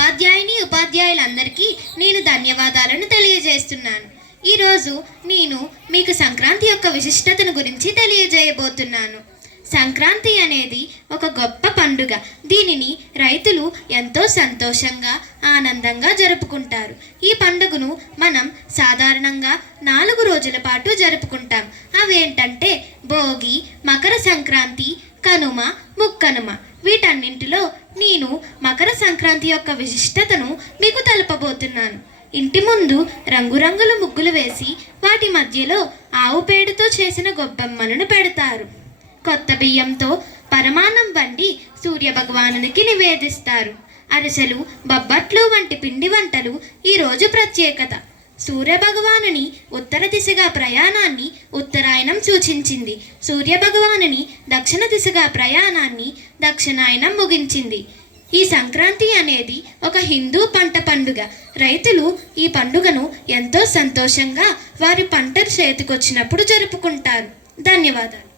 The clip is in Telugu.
ఉపాధ్యాయుని ఉపాధ్యాయులందరికీ నేను ధన్యవాదాలను తెలియజేస్తున్నాను. ఈరోజు నేను మీకు సంక్రాంతి యొక్క విశిష్టతను గురించి తెలియజేయబోతున్నాను. సంక్రాంతి అనేది ఒక గొప్ప పండుగ. దీనిని రైతులు ఎంతో సంతోషంగా ఆనందంగా జరుపుకుంటారు. ఈ పండుగను మనం సాధారణంగా నాలుగు రోజుల పాటు జరుపుకుంటాం. అవేంటంటే భోగి మకర సంక్రాంతి కనుమ కనుమ. వీటన్నింటిలో నేను మకర సంక్రాంతి యొక్క విశిష్టతను మీకు తెలుపబోతున్నాను. ఇంటి ముందు రంగురంగుల ముగ్గులు వేసి వాటి మధ్యలో ఆవు పేడతో చేసిన గొబ్బెమ్మలను పెడతారు. కొత్త బియ్యంతో పరమాన్నం వండి సూర్య భగవానునికి నివేదిస్తారు. అరిసెలు బొబ్బట్లు వంటి పిండి వంటలు ఈరోజు ప్రత్యేకత. సూర్య భగవానుని ఉత్తర దిశగా ప్రయాణాన్ని ఉత్తరాయణం సూచించింది. సూర్యభగవానుని దక్షిణ దిశగా ప్రయాణాన్ని దక్షిణాయనం ముగించింది. ఈ సంక్రాంతి అనేది ఒక హిందూ పంట పండుగ. రైతులు ఈ పండుగను ఎంతో సంతోషంగా వారి పంట చేతికొచ్చినప్పుడు జరుపుకుంటారు. ధన్యవాదాలు.